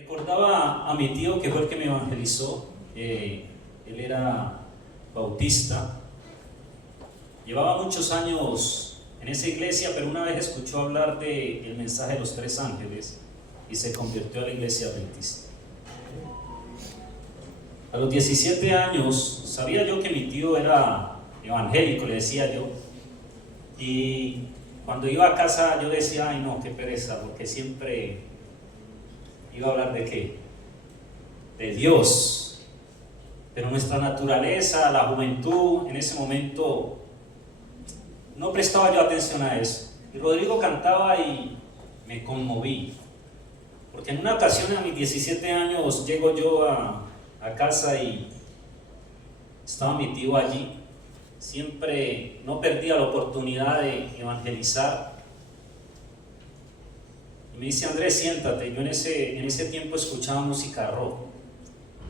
Recordaba a mi tío que fue el que me evangelizó. Él era bautista. Llevaba muchos años en esa iglesia, pero una vez escuchó hablar del mensaje de los tres ángeles y se convirtió a la iglesia adventista. A los 17 años sabía yo que mi tío era evangélico, le decía yo, y cuando iba a casa yo decía, ay no, qué pereza, porque siempre iba a hablar de qué, de Dios, pero nuestra naturaleza, la juventud, en ese momento no prestaba yo atención a eso. Y Rodrigo cantaba y me conmoví, porque en una ocasión a mis 17 años llego yo a casa y estaba mi tío allí. Siempre no perdía la oportunidad de evangelizar. Y me dice, Andrés, siéntate. Yo en ese tiempo escuchaba música rock.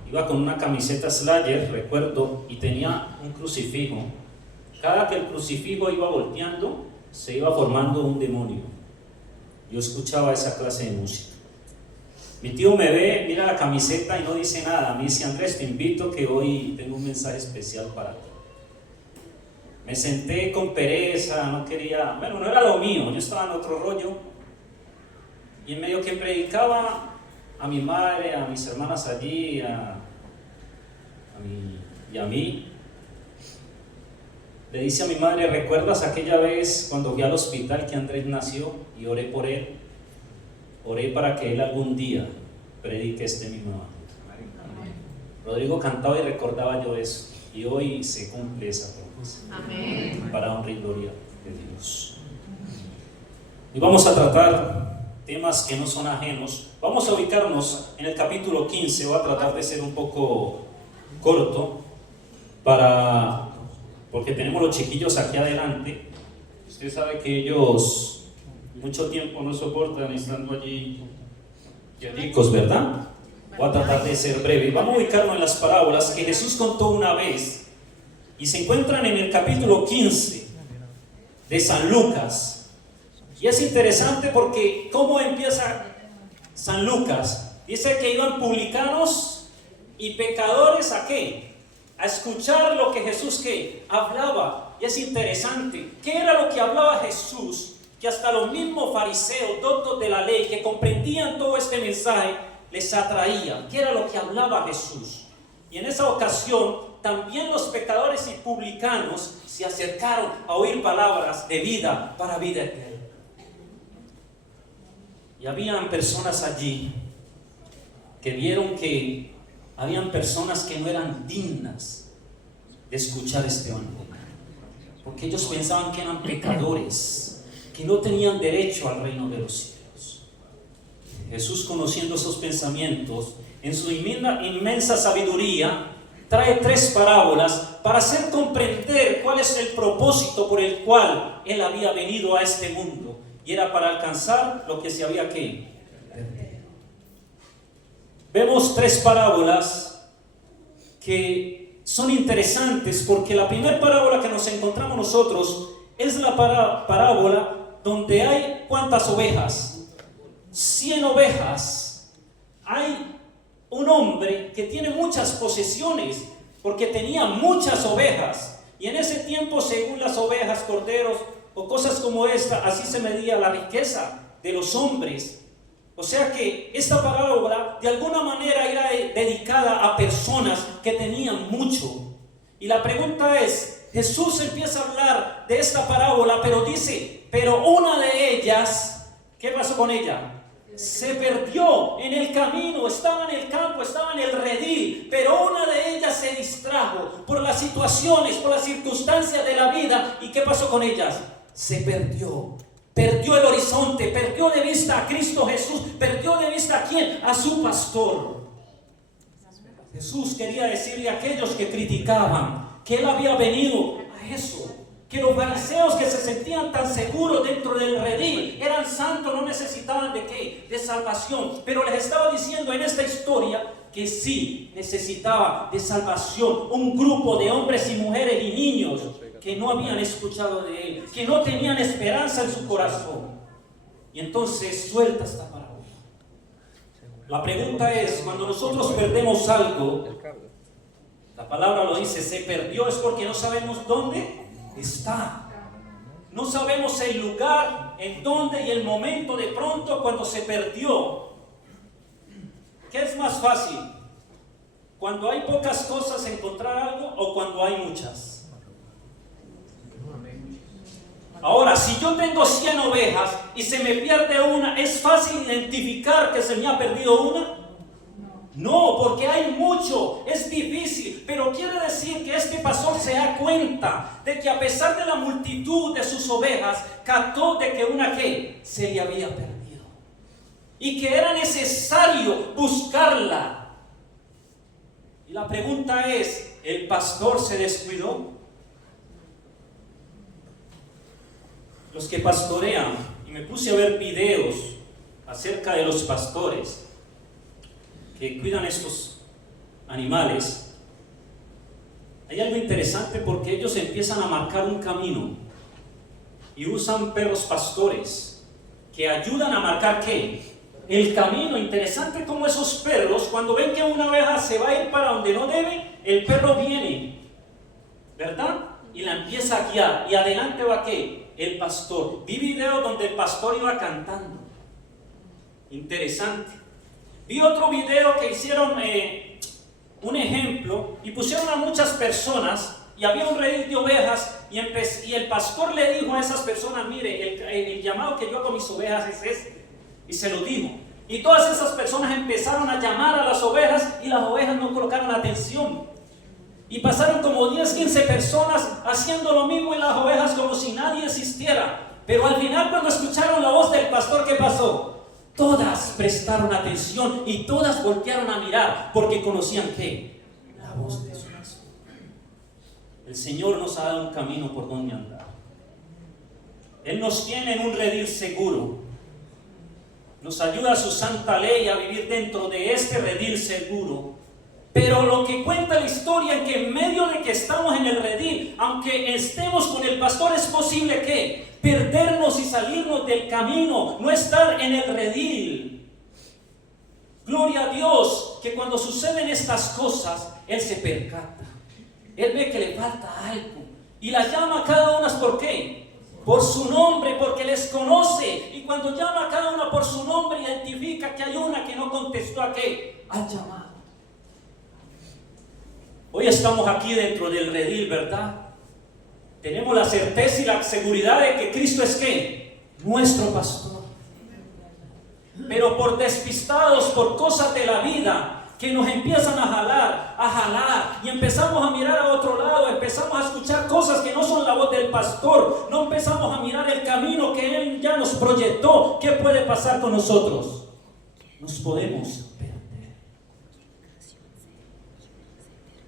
Iba con una camiseta Slayer, recuerdo, y tenía un crucifijo. Cada que el crucifijo iba volteando, se iba formando un demonio. Yo escuchaba esa clase de música. Mi tío me ve, mira la camiseta y no dice nada. Me dice, Andrés, te invito que hoy tengo un mensaje especial para ti. Me senté con pereza, no quería, bueno, no era lo mío, yo estaba en otro rollo. Y en medio que predicaba a mi madre, a mis hermanas allí, y a mí, le dice a mi madre, ¿recuerdas aquella vez cuando fui al hospital que Andrés nació y oré por él? Oré para que él algún día predique este mismo evangelio. Rodrigo cantaba y recordaba yo eso, y hoy se cumple esa promesa. Amén. Para honra y gloria de Dios. Y vamos a tratar temas que no son ajenos. Vamos a ubicarnos en el capítulo 15. Voy a tratar de ser un poco corto porque tenemos los chiquillos aquí adelante. Usted sabe que ellos mucho tiempo no soportan estando allí quieticos, ¿verdad? Voy a tratar de ser breve. Vamos a ubicarnos en las parábolas que Jesús contó una vez y se encuentran en el capítulo 15 de San Lucas. Y es interesante porque ¿cómo empieza San Lucas? Dice que iban publicanos y pecadores ¿a qué? A escuchar lo que Jesús ¿qué? Hablaba. Y es interesante. ¿Qué era lo que hablaba Jesús? Que hasta los mismos fariseos, doctos de la ley, que comprendían todo este mensaje, les atraía. ¿Qué era lo que hablaba Jesús? Y en esa ocasión, también los pecadores y publicanos se acercaron a oír palabras de vida para vida eterna. Y habían personas allí que vieron que habían personas que no eran dignas de escuchar este evangelio, porque ellos pensaban que eran pecadores, que no tenían derecho al reino de los cielos. Jesús, conociendo esos pensamientos, en su inmensa sabiduría, trae tres parábolas para hacer comprender cuál es el propósito por el cual Él había venido a este mundo, y era para alcanzar lo que se había que perder. Vemos tres parábolas que son interesantes, porque la primera parábola que nos encontramos nosotros es la parábola donde hay ¿cuántas ovejas? 100 ovejas. Hay un hombre que tiene muchas posesiones porque tenía muchas ovejas, y en ese tiempo, según las ovejas, corderos o cosas como esta, así se medía la riqueza de los hombres. O sea que esta parábola de alguna manera era dedicada a personas que tenían mucho. Y la pregunta es, Jesús empieza a hablar de esta parábola, pero dice, pero una de ellas, ¿qué pasó con ella? Se perdió en el camino, estaba en el campo, estaba en el redil, pero una de ellas se distrajo por las situaciones, por las circunstancias de la vida. ¿Y qué pasó con ellas? Se perdió el horizonte, perdió de vista a Cristo Jesús, perdió de vista a ¿quién? A su pastor. Jesús quería decirle a aquellos que criticaban que Él había venido a eso, que los fariseos que se sentían tan seguros dentro del redil, eran santos, no necesitaban de qué, de salvación, pero les estaba diciendo en esta historia que sí necesitaba de salvación un grupo de hombres y mujeres y niños que no habían escuchado de Él, que no tenían esperanza en su corazón. Y entonces suelta esta parábola. La pregunta es, cuando nosotros perdemos algo, la palabra lo dice, se perdió, es porque no sabemos dónde está. No sabemos el lugar, en dónde y el momento de pronto cuando se perdió. ¿Qué es más fácil? ¿Cuando hay pocas cosas encontrar algo o cuando hay muchas? Ahora, si yo tengo 100 ovejas y se me pierde una, ¿es fácil identificar que se me ha perdido una? No, porque hay mucho, es difícil, pero quiere decir que este pastor se da cuenta de que a pesar de la multitud de sus ovejas, captó de que una que se le había perdido y que era necesario buscarla. Y la pregunta es, ¿el pastor se descuidó? Los que pastorean, y me puse a ver videos acerca de los pastores que cuidan estos animales, hay algo interesante porque ellos empiezan a marcar un camino y usan perros pastores que ayudan a marcar ¿qué? El camino. Interesante como esos perros, cuando ven que una oveja se va a ir para donde no debe, el perro viene, ¿verdad? Y la empieza a guiar, y adelante va ¿qué? El pastor. Vi videos donde el pastor iba cantando. Interesante. Vi otro video que hicieron un ejemplo y pusieron a muchas personas y había un redil de ovejas y el pastor le dijo a esas personas, mire, el llamado que yo hago a mis ovejas es este, y se lo dijo. Y todas esas personas empezaron a llamar a las ovejas y las ovejas no colocaron atención. Y pasaron como 10, 15 personas haciendo lo mismo y las ovejas como si nadie existiera. Pero al final cuando escucharon la voz del pastor, ¿qué pasó? Todas prestaron atención y todas voltearon a mirar porque conocían que la voz de su pastor. El Señor nos ha dado un camino por donde andar. Él nos tiene en un redil seguro. Nos ayuda a su santa ley a vivir dentro de este redil seguro. Pero lo que cuenta la historia es que en medio de que estamos en el redil, aunque estemos con el pastor, es posible que perdernos y salirnos del camino, no estar en el redil. Gloria a Dios, que cuando suceden estas cosas, Él se percata. Él ve que le falta algo y las llama a cada una. ¿Por qué? Por su nombre, porque les conoce. Y cuando llama a cada una por su nombre, identifica que hay una que no contestó a qué, al llamado. Hoy estamos aquí dentro del redil, ¿verdad? Tenemos la certeza y la seguridad de que Cristo es ¿qué? Nuestro pastor. Pero por despistados, por cosas de la vida que nos empiezan a jalar y empezamos a mirar a otro lado, empezamos a escuchar cosas que no son la voz del pastor, no empezamos a mirar el camino que Él ya nos proyectó. ¿Qué puede pasar con nosotros? Nos podemos perder.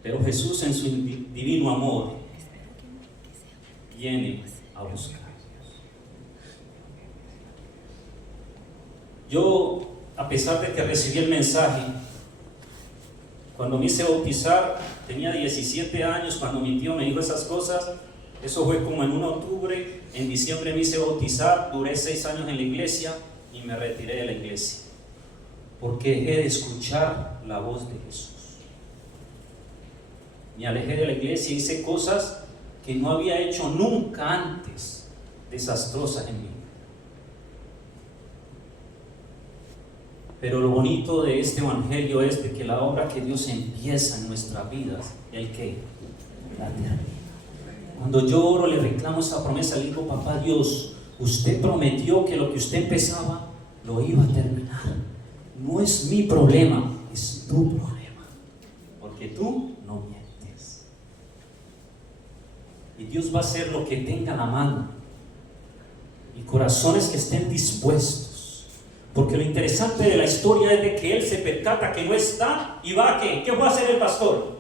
Pero Jesús en su divino amor viene a buscarnos. Yo, a pesar de que recibí el mensaje, cuando me hice bautizar, tenía 17 años, cuando mi tío me dijo esas cosas, eso fue como en 1 de octubre, en diciembre me hice bautizar, duré 6 años en la iglesia y me retiré de la iglesia, porque dejé de escuchar la voz de Jesús. Me alejé de la iglesia y hice cosas que no había hecho nunca antes, desastrosas en mí. Pero lo bonito de este evangelio es de que la obra que Dios empieza en nuestras vidas, ¿el qué? La termina. Cuando yo oro, le reclamo esa promesa, le digo, papá Dios, usted prometió que lo que usted empezaba lo iba a terminar. No es mi problema, es tu problema, porque tú no mientes. Y Dios va a hacer lo que tenga a la mano y corazones que estén dispuestos, porque lo interesante de la historia es de que Él se percata que no está y va a ¿qué? ¿Qué va a hacer el pastor?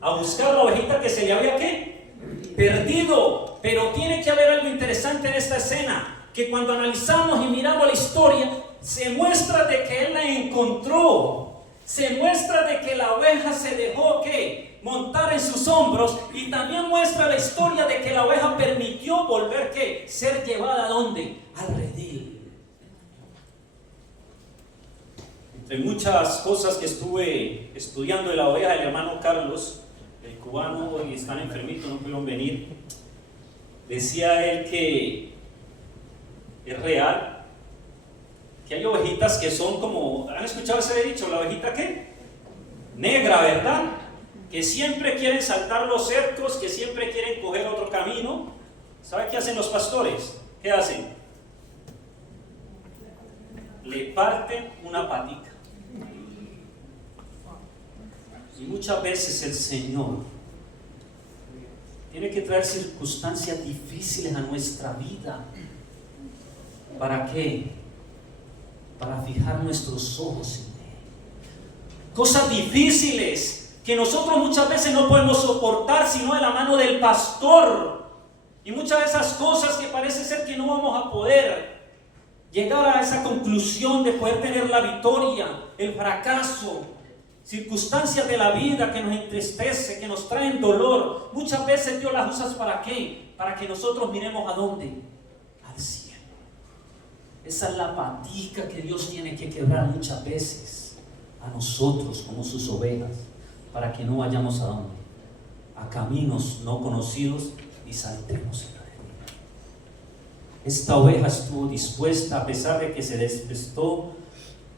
A buscar la ovejita que se le había ¿qué? Perdido. Pero tiene que haber algo interesante en esta escena, que cuando analizamos y miramos la historia, se muestra de que Él la encontró, se muestra de que la oveja se dejó ¿qué? Montar en sus hombros, y también muestra la historia de que la oveja permitió volver ¿qué? Ser llevada ¿a dónde? Al redil. Entre muchas cosas que estuve estudiando de la oveja del hermano Carlos, el cubano, y están enfermitos, no pudieron venir, decía él que es real, que hay ovejitas que son como, ¿han escuchado ese dicho? ¿La ovejita qué? Negra, ¿verdad? Que siempre quieren saltar los cercos, que siempre quieren coger otro camino. ¿Sabe qué hacen los pastores? ¿Qué hacen? Le parten una patica. Y muchas veces el Señor tiene que traer circunstancias difíciles a nuestra vida. ¿Para qué? Para fijar nuestros ojos en Él. Cosas difíciles que nosotros muchas veces no podemos soportar sino de la mano del pastor. Y muchas de esas cosas que parece ser que no vamos a poder llegar a esa conclusión de poder tener la victoria, el fracaso, circunstancias de la vida que nos entristece, que nos traen dolor. Muchas veces Dios las usa ¿para qué? Para que nosotros miremos a dónde, al cielo. Esa es la patica que Dios tiene que quebrar muchas veces a nosotros como sus ovejas, para que no vayamos a dónde, a caminos no conocidos y saltemos en la herida. Esta oveja estuvo dispuesta, a pesar de que se despistó,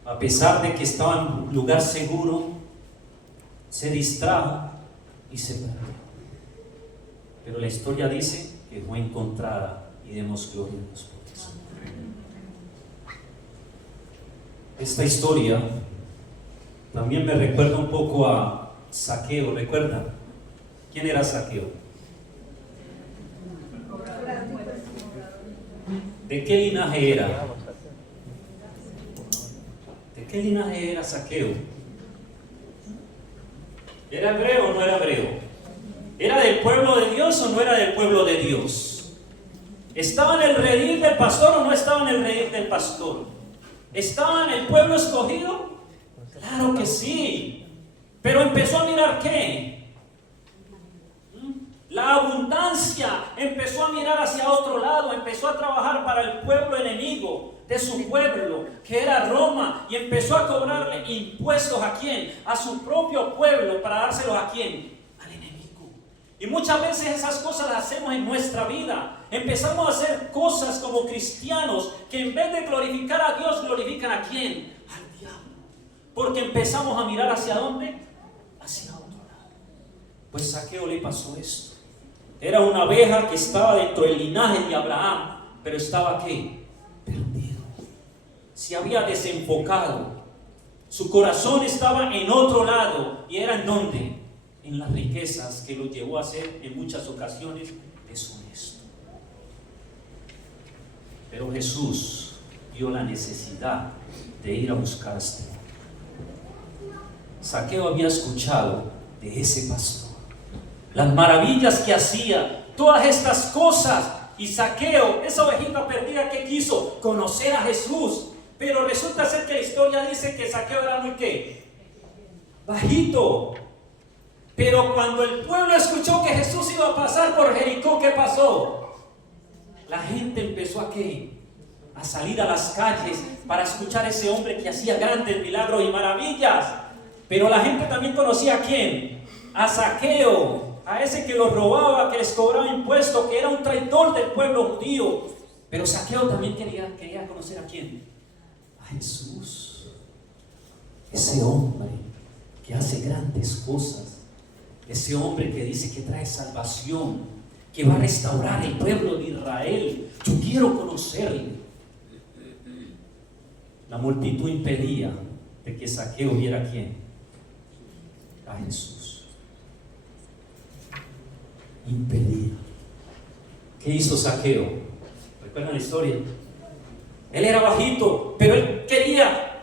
a pesar de que estaba en un lugar seguro, se distrajo y se perdió. Pero la historia dice que fue encontrada, y demos gloria a Dios por eso. Esta historia también me recuerda un poco a Zaqueo. ¿Recuerdan? ¿Quién era Zaqueo? ¿De qué linaje era? ¿De qué linaje era Zaqueo? ¿Era hebreo o no era hebreo? ¿Era del pueblo de Dios o no era del pueblo de Dios? ¿Estaba en el redil del pastor o no estaba en el redil del pastor? ¿Estaba en el pueblo escogido? Claro que sí. Pero empezó a mirar ¿qué? La abundancia. Empezó a mirar hacia otro lado. Empezó a trabajar para el pueblo enemigo de su pueblo, que era Roma, y empezó a cobrarle impuestos ¿a quién? A su propio pueblo, para dárselos ¿a quién? Al enemigo. Y muchas veces esas cosas las hacemos en nuestra vida. Empezamos a hacer cosas como cristianos que en vez de glorificar a Dios, glorifican ¿a quién? Al diablo. Porque empezamos a mirar ¿hacia dónde? Hacia otro lado. Pues Zaqueo le pasó esto. Era una oveja que estaba dentro del linaje de Abraham, pero estaba ¿qué? Perdido. Se había desenfocado. Su corazón estaba en otro lado. ¿Y era en dónde? En las riquezas, que lo llevó a ser en muchas ocasiones deshonesto. Pero Jesús vio la necesidad de ir a buscar a este hombre. Zaqueo había escuchado de ese pastor las maravillas que hacía, todas estas cosas. Y Zaqueo, esa ovejita perdida, que quiso conocer a Jesús. Pero resulta ser que la historia dice que Zaqueo era muy ¿qué? Bajito. Pero cuando el pueblo escuchó que Jesús iba a pasar por Jericó, ¿qué pasó? La gente empezó ¿a qué? A salir a las calles para escuchar a ese hombre que hacía grandes milagros y maravillas. Pero la gente también conocía ¿a quién? A Zaqueo. A ese que los robaba, que les cobraba impuestos, que era un traidor del pueblo judío. Pero Zaqueo también quería conocer ¿a quién? A Jesús. Ese hombre que hace grandes cosas. Ese hombre que dice que trae salvación, que va a restaurar el pueblo de Israel. Yo quiero conocerle. La multitud impedía de que Zaqueo viera ¿a quién? A Jesús. Impedía. ¿Qué hizo Zaqueo? ¿Recuerdan la historia? Él era bajito, pero él quería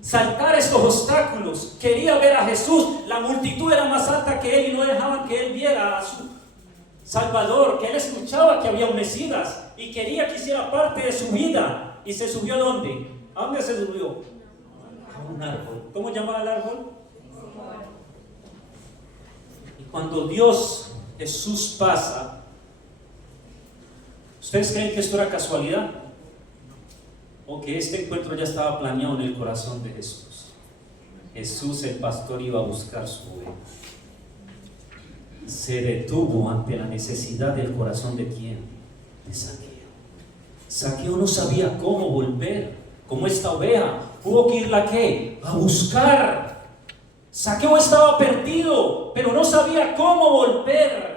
saltar estos obstáculos, quería ver a Jesús. La multitud era más alta que él y no dejaban que él viera a su Salvador, que él escuchaba que había un Mesías y quería que hiciera parte de su vida. ¿Y se subió a dónde? ¿A dónde se subió? A un árbol. ¿Cómo llamaba el árbol? Y cuando Jesús pasa, ¿ustedes creen que esto era casualidad? ¿O que este encuentro ya estaba planeado en el corazón de Jesús? Jesús el pastor iba a buscar su oveja. Se detuvo ante la necesidad del corazón de ¿quién? De Zaqueo. Zaqueo no sabía cómo volver, como esta oveja. Hubo que irla ¿qué? A buscar. Zaqueo estaba perdido, pero no sabía cómo volver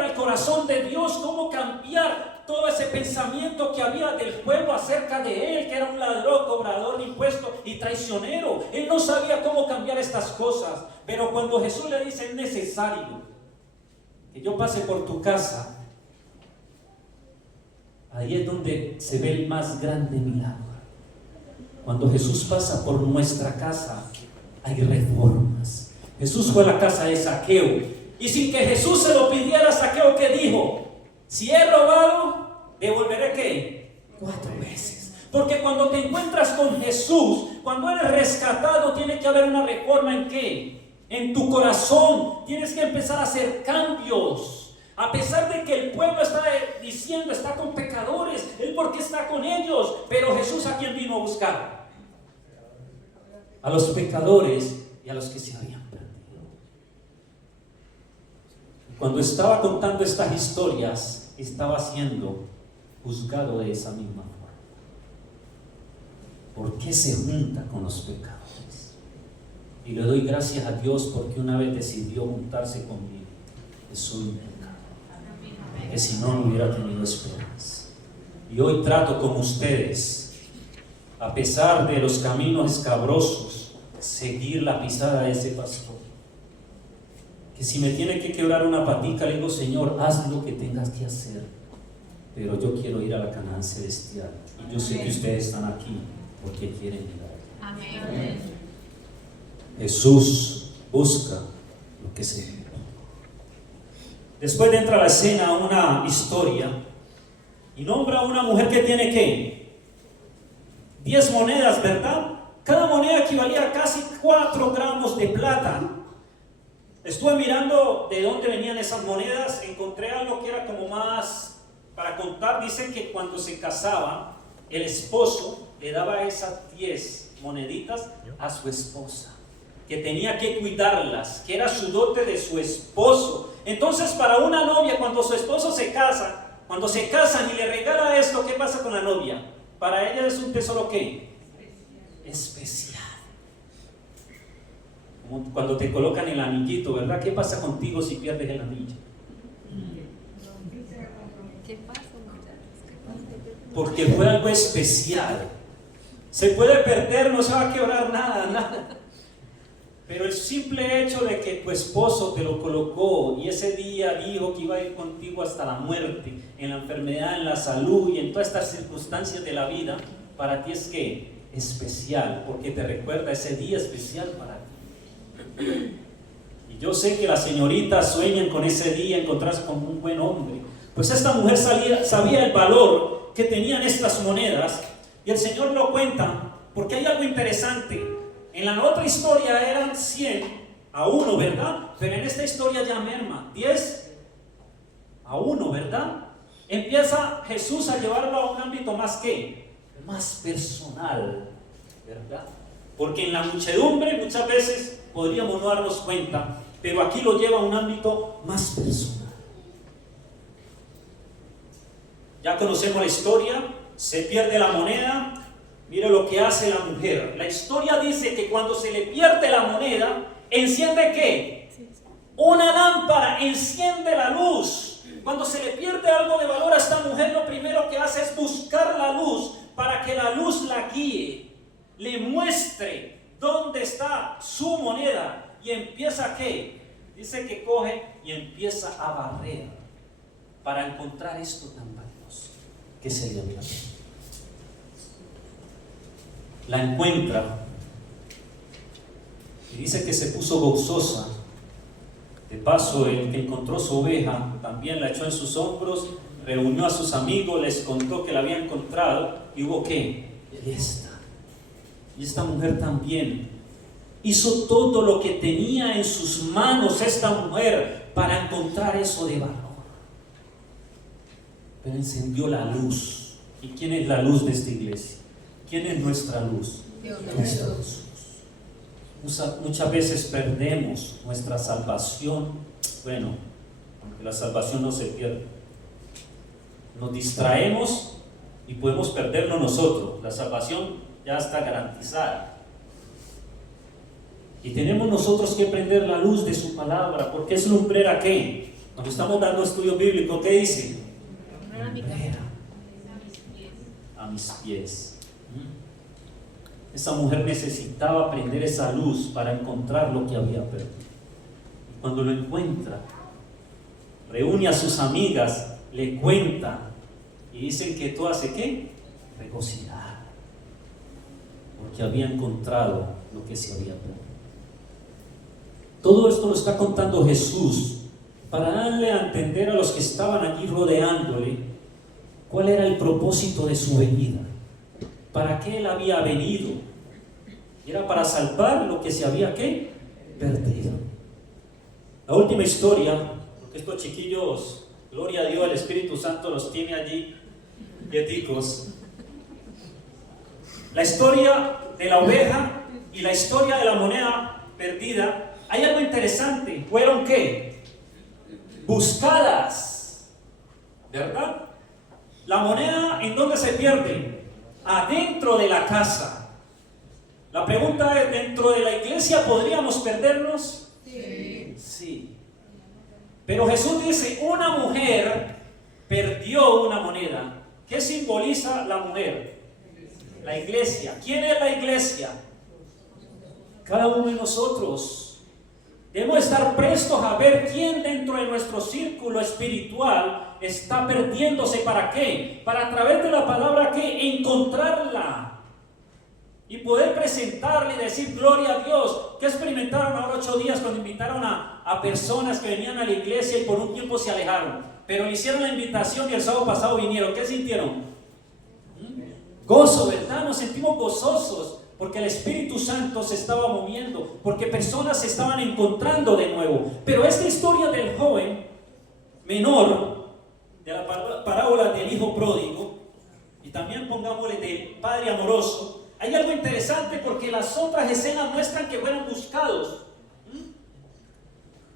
al corazón de Dios, cómo cambiar todo ese pensamiento que había del pueblo acerca de él, que era un ladrón, cobrador de impuestos y traicionero. Él no sabía cómo cambiar estas cosas, pero cuando Jesús le dice: es necesario que yo pase por tu casa, ahí es donde se ve el más grande milagro. Cuando Jesús pasa por nuestra casa, hay reformas. Jesús fue a la casa de Zaqueo, y sin que Jesús se lo pidiera, Zaqueo, ¿qué dijo? Si he robado, devolveré ¿qué? 4 veces. Porque cuando te encuentras con Jesús, cuando eres rescatado, tiene que haber una reforma ¿en qué? En tu corazón. Tienes que empezar a hacer cambios. A pesar de que el pueblo está diciendo, está con pecadores, él porque está con ellos. Pero Jesús, ¿a quién vino a buscar? A los pecadores y a los que se habían perdido. Cuando estaba contando estas historias, estaba siendo juzgado de esa misma forma. ¿Por qué se junta con los pecadores? Y le doy gracias a Dios porque una vez decidió juntarse conmigo. Soy un pecador, que si no, no hubiera tenido esperanza. Y hoy trato con ustedes, a pesar de los caminos escabrosos, seguir la pisada de ese pastor. Que si me tiene que quebrar una patica, le digo: Señor, haz lo que tengas que hacer, pero yo quiero ir a la Canaán celestial. Y yo sé que ustedes están aquí porque quieren ir. Amén. Jesús busca lo que se ve. Después entra a la escena una historia y nombra a una mujer que tiene ¿qué? 10 monedas, ¿verdad? Cada moneda equivalía a casi 4 gramos de plata. Estuve mirando de dónde venían esas monedas, encontré algo que era como más para contar. Dicen que cuando se casaba, el esposo le daba esas 10 moneditas a su esposa, que tenía que cuidarlas, que era su dote de su esposo. Entonces, para una novia, cuando su esposo se casa, cuando se casan y le regala esto, ¿qué pasa con la novia? Para ella es un tesoro ¿qué? Especial. Como cuando te colocan el anillito, ¿verdad? ¿Qué pasa contigo si pierdes el anillo? ¿Qué pasa? Porque fue algo especial. Se puede perder, no se va a quebrar nada. Pero el simple hecho de que tu esposo te lo colocó y ese día dijo que iba a ir contigo hasta la muerte, en la enfermedad, en la salud y en todas estas circunstancias de la vida, para ti es que especial, porque te recuerda ese día especial para ti. Y yo sé que las señoritas sueñan con ese día encontrarse con un buen hombre. Pues esta mujer sabía el valor que tenían estas monedas, y el Señor lo cuenta porque hay algo interesante. En la otra historia eran 100 a 1, ¿verdad? Pero en esta historia ya merma 10 a 1, ¿verdad? Empieza Jesús a llevarlo a un ámbito más ¿qué? Más personal, ¿verdad? Porque en la muchedumbre muchas veces podríamos no darnos cuenta, pero aquí lo lleva a un ámbito más personal. Ya conocemos la historia, se pierde la moneda. Mire lo que hace la mujer. La historia dice que cuando se le pierde la moneda, ¿enciende qué? Una lámpara, enciende la luz. Cuando se le pierde algo de valor a esta mujer, lo primero que hace es buscar la luz para que la luz la guíe, le muestre dónde está su moneda y empieza ¿qué? Dice que coge y empieza a barrer para encontrar esto tan valioso que se le había perdido. La encuentra y dice que se puso gozosa. De paso, el que encontró su oveja también la echó en sus hombros, reunió a sus amigos, les contó que la había encontrado y hubo ¿qué? Fiesta. Y esta mujer también hizo todo lo que tenía en sus manos esta mujer para encontrar eso de valor. Pero encendió la luz. ¿Y quién es la luz de esta iglesia? ¿Quién es nuestra luz? Cristo Jesús. Muchas veces perdemos nuestra salvación. Bueno, aunque la salvación no se pierde. Nos distraemos y podemos perderlo nosotros. La salvación ya está garantizada. Y tenemos nosotros que prender la luz de su palabra, porque es lumbrera ¿qué? Cuando estamos dando estudio bíblico, ¿qué dice? Lumbrera a mis pies. Esa mujer necesitaba prender esa luz para encontrar lo que había perdido. Cuando lo encuentra, reúne a sus amigas, le cuenta y dicen que todo hace ¿qué? Regocijar, porque había encontrado lo que se había perdido. Todo esto lo está contando Jesús para darle a entender a los que estaban allí rodeándole cuál era el propósito de su venida, para qué él había venido. Y era para salvar lo que se había ¿qué? Perdido. La última historia, porque estos chiquillos, gloria a Dios, el Espíritu Santo los tiene allí quieticos. La historia de la oveja y la historia de la moneda perdida. Hay algo interesante. ¿Fueron qué? Buscadas, ¿verdad? La moneda, ¿en dónde se pierde? Adentro de la casa. La pregunta es, ¿dentro de la iglesia podríamos perdernos? Sí. Sí. Pero Jesús dice, una mujer perdió una moneda. ¿Qué simboliza la mujer? La iglesia. ¿Quién es la iglesia? Cada uno de nosotros. Debemos estar prestos a ver quién dentro de nuestro círculo espiritual está perdiéndose. ¿Para qué? Para a través de la palabra ¿qué? Encontrarla y poder presentarle y decir gloria a Dios. ¿Qué experimentaron ahora 8 días cuando invitaron a personas que venían a la iglesia y por un tiempo se alejaron? Pero le hicieron la invitación y el sábado pasado vinieron. ¿Qué sintieron? Gozo, ¿verdad? Nos sentimos gozosos. Porque el Espíritu Santo se estaba moviendo, porque personas se estaban encontrando de nuevo. Pero esta historia del joven menor, de la parábola del hijo pródigo, y también pongámosle del padre amoroso, hay algo interesante porque las otras escenas muestran que fueron buscados.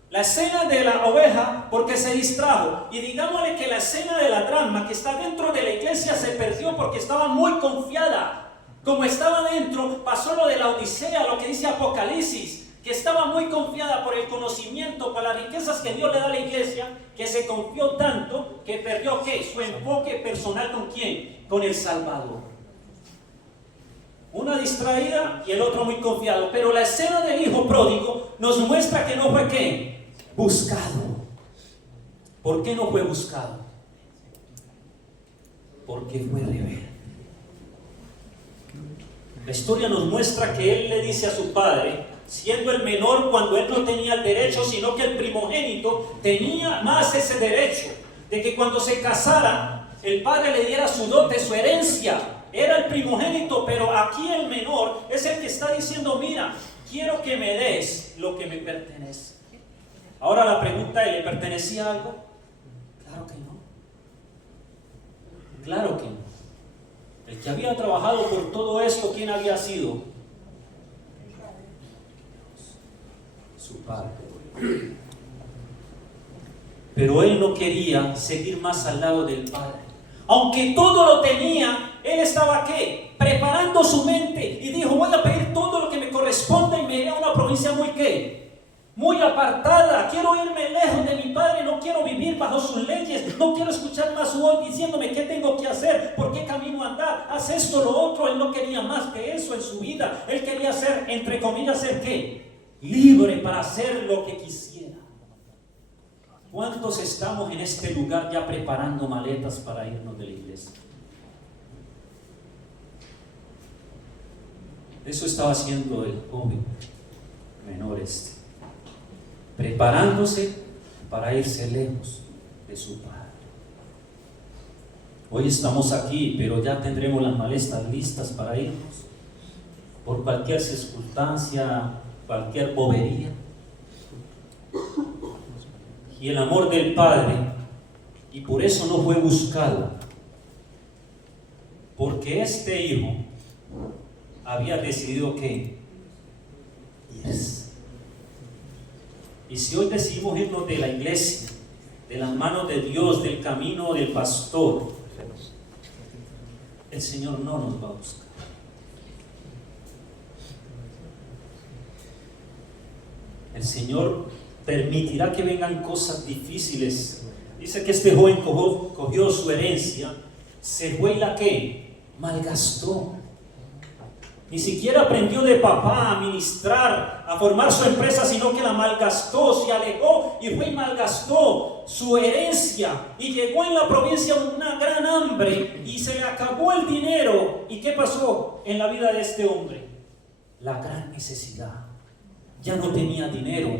La escena de la oveja porque se distrajo, y digámosle que la escena de la dracma que está dentro de la iglesia se perdió porque estaba muy confiada. Como estaba dentro, pasó lo de la Odisea, lo que dice Apocalipsis, que estaba muy confiada por el conocimiento, por las riquezas que Dios le da a la iglesia, que se confió tanto que perdió ¿qué? Su enfoque personal. ¿Con quién? Con el Salvador. Una distraída y el otro muy confiado. Pero la escena del hijo pródigo nos muestra que no fue ¿qué? Buscado. ¿Por qué no fue buscado? Porque fue rebelde. La historia nos muestra que él le dice a su padre, siendo el menor cuando él no tenía el derecho, sino que el primogénito tenía más ese derecho, de que cuando se casara, el padre le diera su dote, su herencia. Era el primogénito, pero aquí el menor es el que está diciendo, mira, quiero que me des lo que me pertenece. Ahora la pregunta es, ¿le pertenecía algo? Claro que no. Claro que no. El que había trabajado por todo esto, ¿quién había sido? Su padre. Pero él no quería seguir más al lado del padre. Aunque todo lo tenía, él estaba ¿qué? Preparando su mente y dijo, voy a pedir todo lo que me corresponde y me iré a una provincia muy ¿qué? Muy apartada. Quiero irme lejos de mi padre, no quiero vivir bajo sus leyes, no quiero escuchar más su voz diciéndome qué tengo que hacer, por qué camino andar, haz esto, lo otro. Él no quería más que eso en su vida. Él quería ser, entre comillas, ser ¿qué? Libre para hacer lo que quisiera. ¿Cuántos estamos en este lugar ya preparando maletas para irnos de la iglesia? Eso estaba haciendo el joven menor preparándose para irse lejos de su padre. Hoy estamos aquí, pero ya tendremos las maletas listas para irnos por cualquier circunstancia, cualquier bobería. Y el amor del Padre, y por eso no fue buscado, porque este hijo había decidido que irse. Y si hoy decidimos irnos de la iglesia, de las manos de Dios, del camino del pastor, el Señor no nos va a buscar. El Señor permitirá que vengan cosas difíciles. Dice que este joven cogió su herencia, se fue y la que malgastó. Ni siquiera aprendió de papá a administrar, a formar su empresa, sino que la malgastó, se alejó y fue y malgastó su herencia. Y llegó en la provincia una gran hambre y se le acabó el dinero. ¿Y qué pasó en la vida de este hombre? La gran necesidad. Ya no tenía dinero.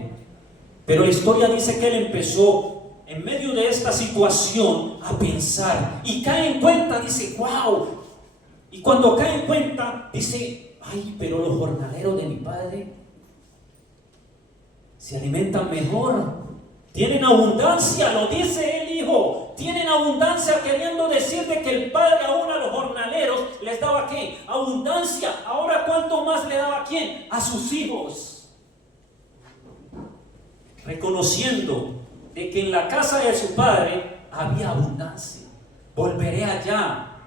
Pero la historia dice que él empezó en medio de esta situación a pensar y cae en cuenta, dice, wow. Y cuando cae en cuenta, dice, ay, pero los jornaleros de mi padre se alimentan mejor, tienen abundancia, lo dice el hijo, tienen abundancia, queriendo decir de que el padre aún a los jornaleros les daba ¿qué? Abundancia. Ahora, ¿cuánto más le daba a quién? A sus hijos. Reconociendo de que en la casa de su padre había abundancia. Volveré allá,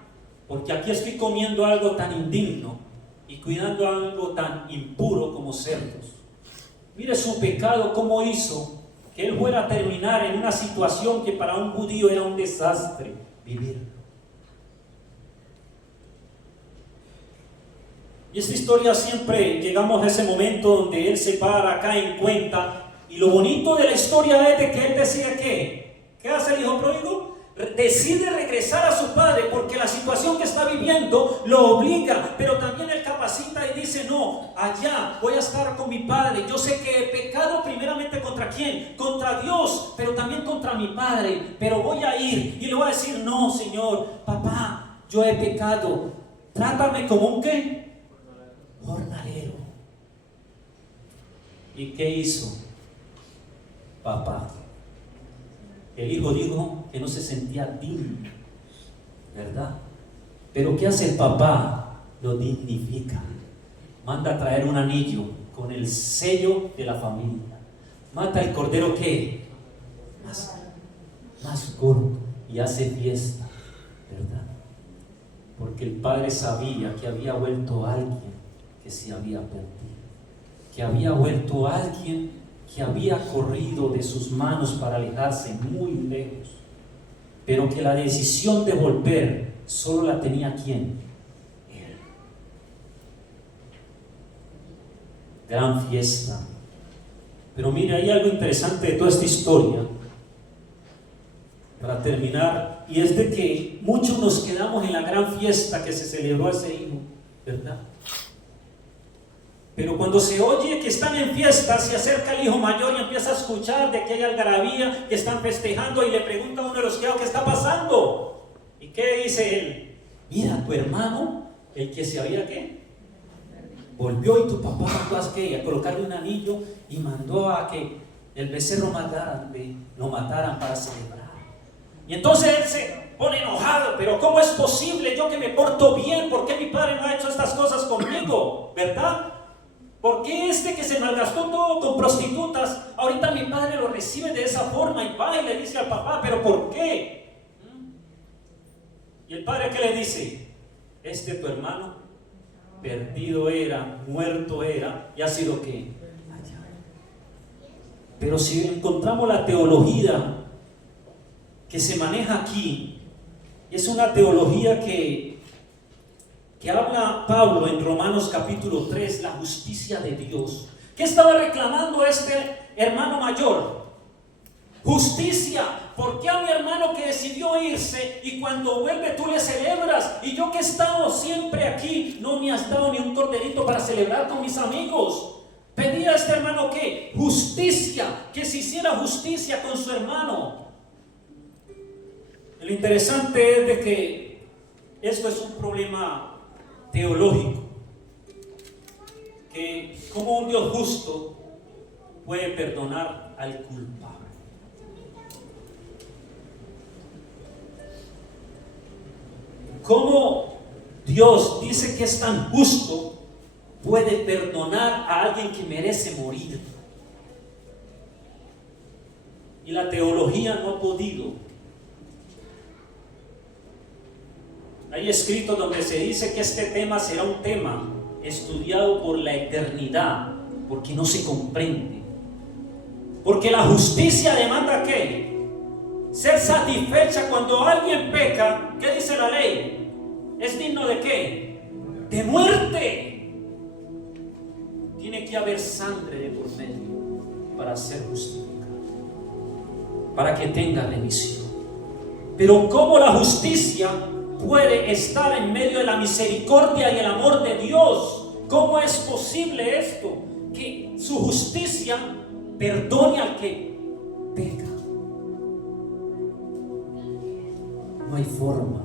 porque aquí estoy comiendo algo tan indigno y cuidando algo tan impuro como cerdos. Mire su pecado, cómo hizo que él fuera a terminar en una situación que para un judío era un desastre vivir. Y esta historia siempre llegamos a ese momento donde él se para, cae en cuenta. Y lo bonito de la historia es de que él decide ¿qué hace el hijo pródigo? Decide regresar a su padre porque la situación que está viviendo lo obliga, pero también él capacita y dice, no, allá voy a estar con mi padre. Yo sé que he pecado primeramente ¿contra quién? Contra Dios, pero también contra mi padre, pero voy a ir y le voy a decir, no, Señor, papá, yo he pecado, trátame como un ¿qué? Jornalero. ¿Y qué hizo papá? El hijo dijo que no se sentía digno, ¿verdad? Pero ¿qué hace el papá? Lo dignifica. Manda a traer un anillo con el sello de la familia. Mata el cordero ¿qué? Más gordo y hace fiesta, ¿verdad? Porque el padre sabía que había vuelto alguien que se había perdido, que había vuelto alguien que había corrido de sus manos para alejarse muy lejos, pero que la decisión de volver solo la tenía ¿quién? Él. Gran fiesta. Pero mire, hay algo interesante de toda esta historia para terminar, y es de que muchos nos quedamos en la gran fiesta que se celebró a ese hijo, ¿verdad? Pero cuando se oye que están en fiesta, se acerca el hijo mayor y empieza a escuchar de que hay algarabía, que están festejando, y le pregunta a uno de los criados, ¿qué está pasando? ¿Y qué dice él? Mira, tu hermano, el que se había ¿qué? Volvió, y tu papá mandó a colocarle un anillo y mandó a que el becerro lo mataran para celebrar. Y entonces él se pone enojado, pero ¿cómo es posible yo que me porto bien? ¿Por qué mi padre no ha hecho estas cosas conmigo? ¿Verdad? ¿Por qué que se malgastó todo con prostitutas, ahorita mi padre lo recibe de esa forma y va y le dice al papá, ¿pero por qué? Y el padre ¿qué le dice? Tu hermano perdido era, muerto era, y ha sido ¿qué? Allá. Pero si encontramos la teología que se maneja aquí, es una teología que habla Pablo en Romanos capítulo 3, la justicia de Dios. ¿Qué estaba reclamando este hermano mayor? Justicia. ¿Por qué a mi hermano que decidió irse y cuando vuelve tú le celebras? Y yo que he estado siempre aquí, no me has dado ni un corderito para celebrar con mis amigos. Pedía a este hermano ¿qué? Justicia, que se hiciera justicia con su hermano. Lo interesante es de que esto es un problema teológico, que como un Dios justo puede perdonar al culpable. Como Dios dice que es tan justo puede perdonar a alguien que merece morir. Y la teología no ha podido. Hay escritos donde se dice que este tema será un tema estudiado por la eternidad, porque no se comprende. Porque la justicia demanda ¿qué? Ser satisfecha cuando alguien peca. ¿Qué dice la ley? ¿Es digno de qué? De muerte. Tiene que haber sangre de por medio para ser justificado, para que tenga remisión. Pero ¿cómo la justicia puede estar en medio de la misericordia y el amor de Dios? ¿Cómo es posible esto? Que su justicia perdone al que peca. No hay forma.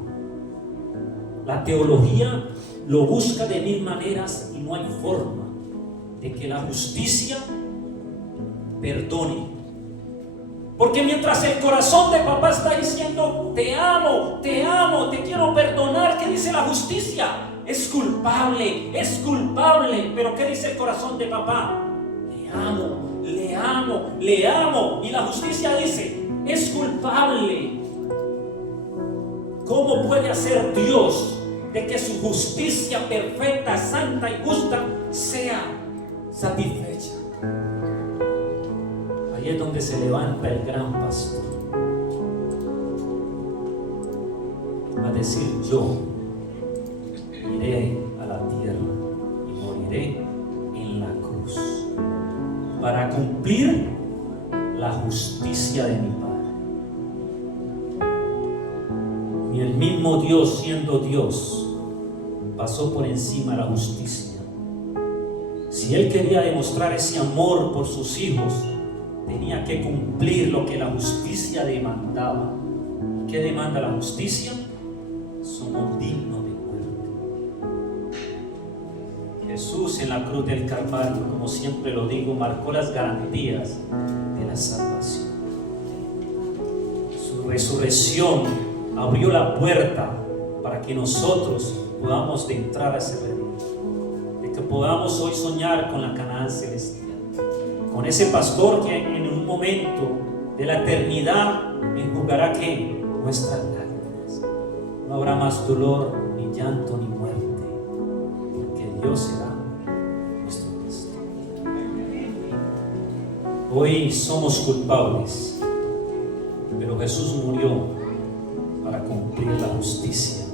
La teología lo busca de mil maneras y no hay forma de que la justicia perdone. Porque mientras el corazón de papá está diciendo te amo, te quiero perdonar, ¿qué dice la justicia? Es culpable. Pero ¿qué dice el corazón de papá? Le amo. Y la justicia dice, es culpable. ¿Cómo puede hacer Dios de que su justicia perfecta, santa y justa sea satisfecha? Ahí es donde se levanta el gran pastor a decir: yo iré a la tierra y moriré en la cruz para cumplir la justicia de mi Padre. Y el mismo Dios, siendo Dios, pasó por encima de la justicia. Si Él quería demostrar ese amor por sus hijos, tenía que cumplir lo que la justicia demandaba. ¿Qué demanda la justicia? Somos dignos de muerte. Jesús en la cruz del Calvario, como siempre lo digo, marcó las garantías de la salvación. Su resurrección abrió la puerta para que nosotros podamos entrar a ese reino, de que podamos hoy soñar con la Canaán celestial, con ese pastor que en un momento de la eternidad enjugará ¿qué? Nuestras lágrimas. No habrá más dolor, ni llanto, ni muerte, porque Dios será nuestro pastor. Hoy somos culpables, pero Jesús murió para cumplir la justicia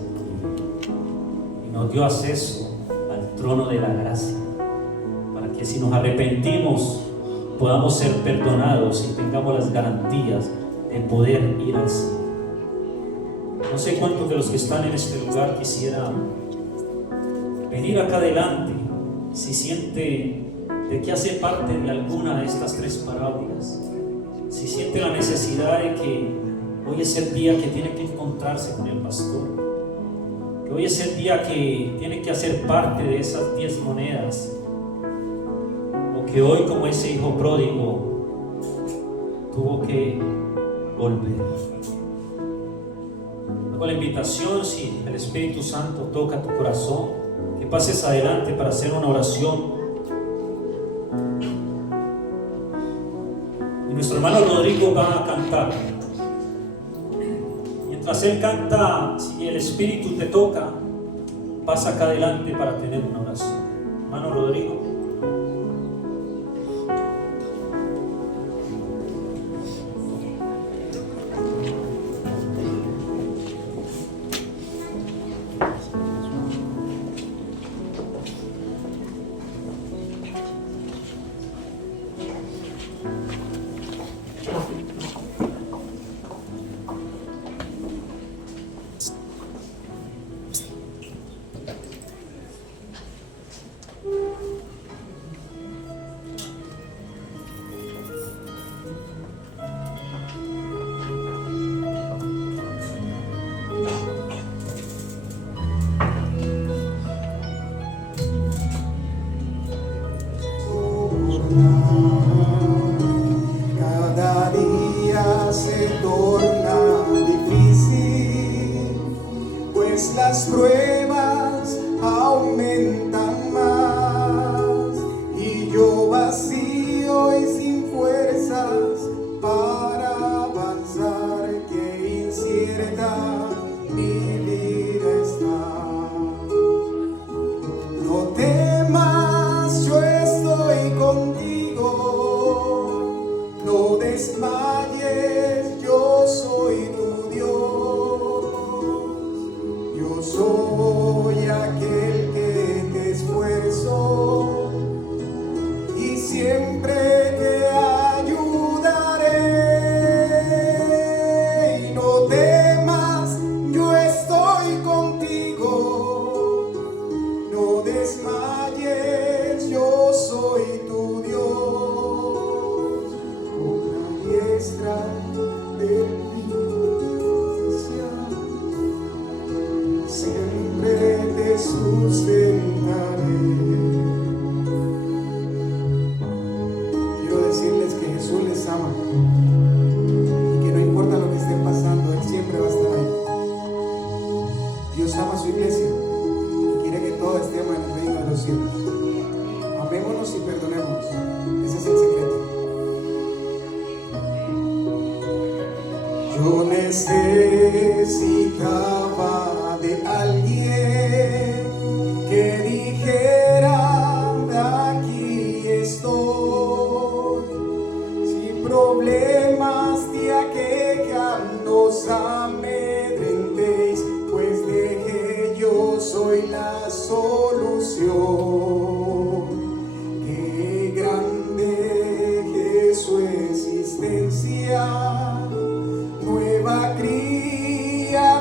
y nos dio acceso al trono de la gracia, para que si nos arrepentimos podamos ser perdonados y tengamos las garantías de poder ir al cielo. No sé cuántos de los que están en este lugar quisieran venir acá adelante si siente de que hace parte de alguna de estas tres parábolas, si siente la necesidad de que hoy es el día que tiene que encontrarse con el pastor, que hoy es el día que tiene que hacer parte de esas 10 monedas, o que hoy, como ese hijo pródigo, tuvo que volver. Hago la invitación, si el Espíritu Santo toca tu corazón, que pases adelante para hacer una oración. Y nuestro hermano Rodrigo va a cantar. Mientras él canta, si el Espíritu te toca, pasa acá adelante para tener una oración. Hermano Rodrigo. amemos y perdonemos. Ese es el secreto. Yo necesitaba de alguien que dijera: aquí estoy. Sin problemas te aquejan, nos amedrentéis, pues dejé, yo soy la solución. Qué grande es su existencia, nueva criatura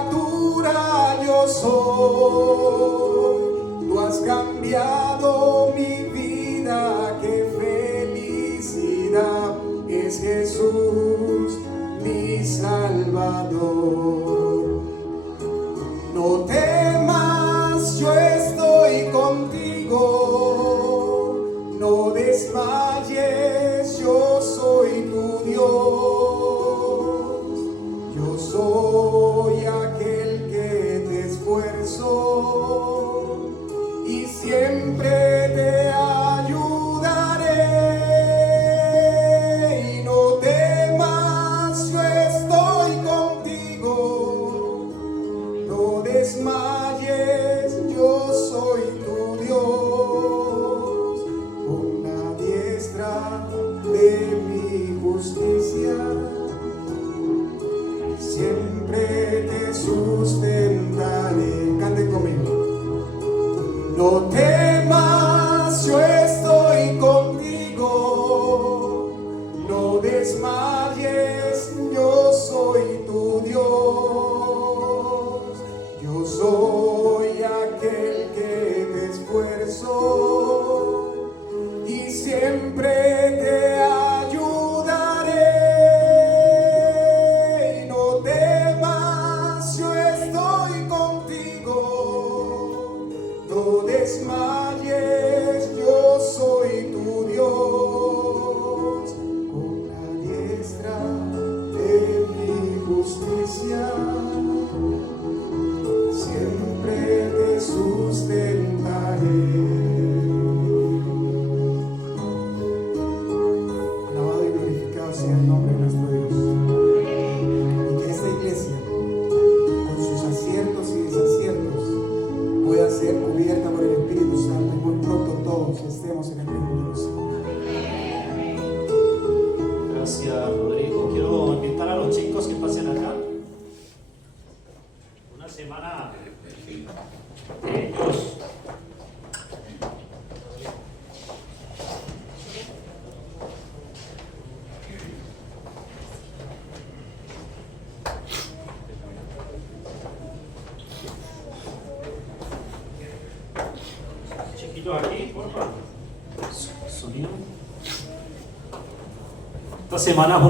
yo soy. Tú has cambiado mi vida, qué felicidad, es Jesús mi Salvador. No temas, yo estoy contigo, no desmayes, yo soy tu Dios. Yo soy aquel que te esfuerzo y siempre te ayudaré. Y no temas, yo estoy contigo, no desmayes, yo soy tu Dios. Con la diestra de mi justicia siempre te sustentaré. Cante conmigo. No temas, yo estoy contigo, no desmayes, yo soy tu Dios. Yo soy aquel que te esfuerzo y siempre te ayudaré. No temas, yo estoy contigo, no desmayes, yo soy tu Dios. Con la diestra de mi justicia siempre te sustentaré. Alabado y glorificado sea el nombre de nuestro Dios. Y que esta iglesia, con sus aciertos y desaciertos, pueda ser cubierta por el Espíritu Santo y muy pronto todos estemos en el reino de Dios. Gracias, Rodrigo. Quiero invitar a los chicos que pasen acá. Una semana de ellos. Chiquitos aquí, por favor. Sonido. Esta semana es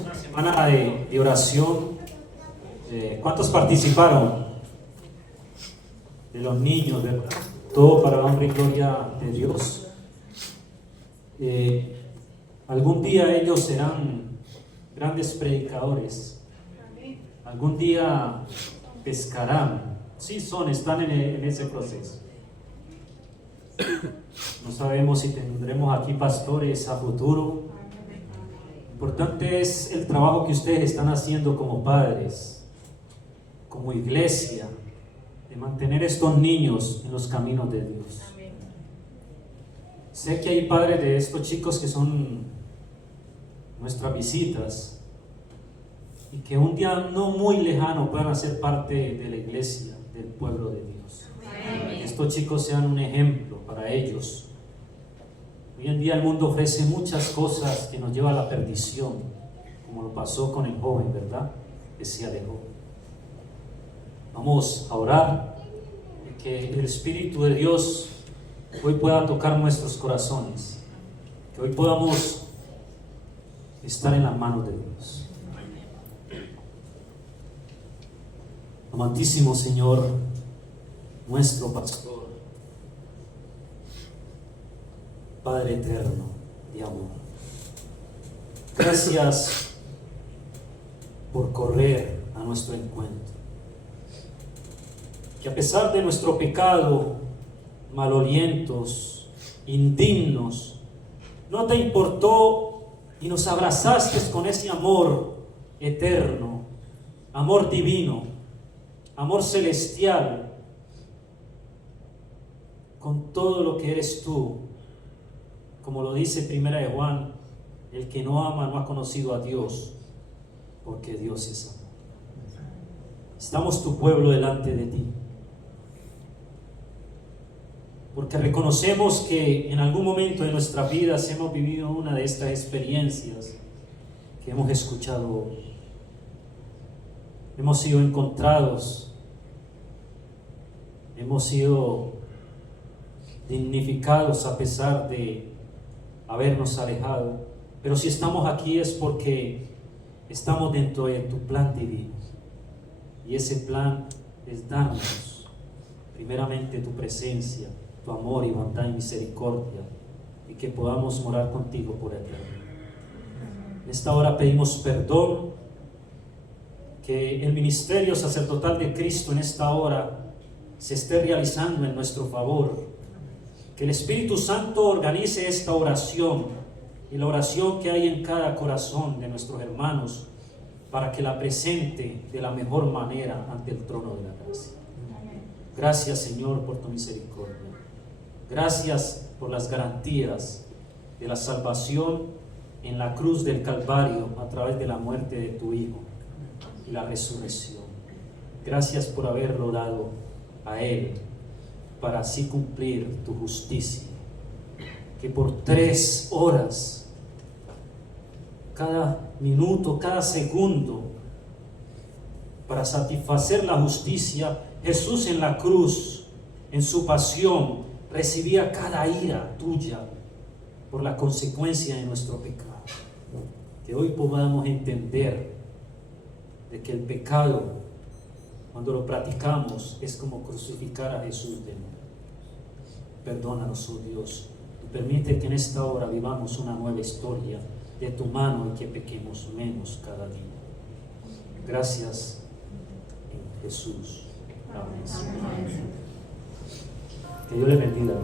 una semana de oración. ¿Cuántos participaron? De los niños, ¿verdad? Todo para la honra y gloria de Dios. Algún día ellos serán grandes predicadores. Algún día pescarán. Sí, están en ese proceso. No sabemos si tendremos aquí pastores a futuro. Lo importante es el trabajo que ustedes están haciendo como padres, como iglesia, de mantener estos niños en los caminos de Dios. Sé que hay padres de estos chicos que son nuestras visitas y que un día no muy lejano puedan ser parte de la iglesia, del pueblo de Dios. Que estos chicos sean un ejemplo para ellos. Hoy en día el mundo ofrece muchas cosas que nos llevan a la perdición, como lo pasó con el joven, ¿verdad? Que se alejó. Vamos a orar y que el Espíritu de Dios hoy pueda tocar nuestros corazones, que hoy podamos estar en las manos de Dios. Amantísimo Señor, nuestro pastor, Padre eterno de amor, gracias por correr a nuestro encuentro, que a pesar de nuestro pecado, malolientos, indignos, no te importó y nos abrazaste con ese amor eterno, amor divino, amor celestial, con todo lo que eres tú. Como lo dice 1 de Juan, el que no ama no ha conocido a Dios, porque Dios es amor. Estamos tu pueblo delante de ti, porque reconocemos que en algún momento de nuestras vidas hemos vivido una de estas experiencias que hemos escuchado hoy. Hemos sido encontrados, hemos sido dignificados a pesar de habernos alejado, pero si estamos aquí es porque estamos dentro de tu plan divino, y ese plan es darnos primeramente tu presencia, tu amor y bondad y misericordia, y que podamos morar contigo por eterno. En esta hora pedimos perdón, que el ministerio sacerdotal de Cristo en esta hora se esté realizando en nuestro favor, que el Espíritu Santo organice esta oración y la oración que hay en cada corazón de nuestros hermanos, para que la presente de la mejor manera ante el trono de la gracia. Gracias, Señor, por tu misericordia. Gracias por las garantías de la salvación en la cruz del Calvario a través de la muerte de tu Hijo y la resurrección. Gracias por haberlo dado a Él para así cumplir tu justicia, que por 3 horas, cada minuto, cada segundo, para satisfacer la justicia, Jesús en la cruz, en su pasión, recibía cada ira tuya por la consecuencia de nuestro pecado. Que hoy podamos entender de que el pecado, cuando lo practicamos, es como crucificar a Jesús de nuevo. Perdónanos, oh Dios, y permite que en esta hora vivamos una nueva historia de tu mano y que pequemos menos cada día. Gracias en Jesús. Amén. Que Dios le bendiga.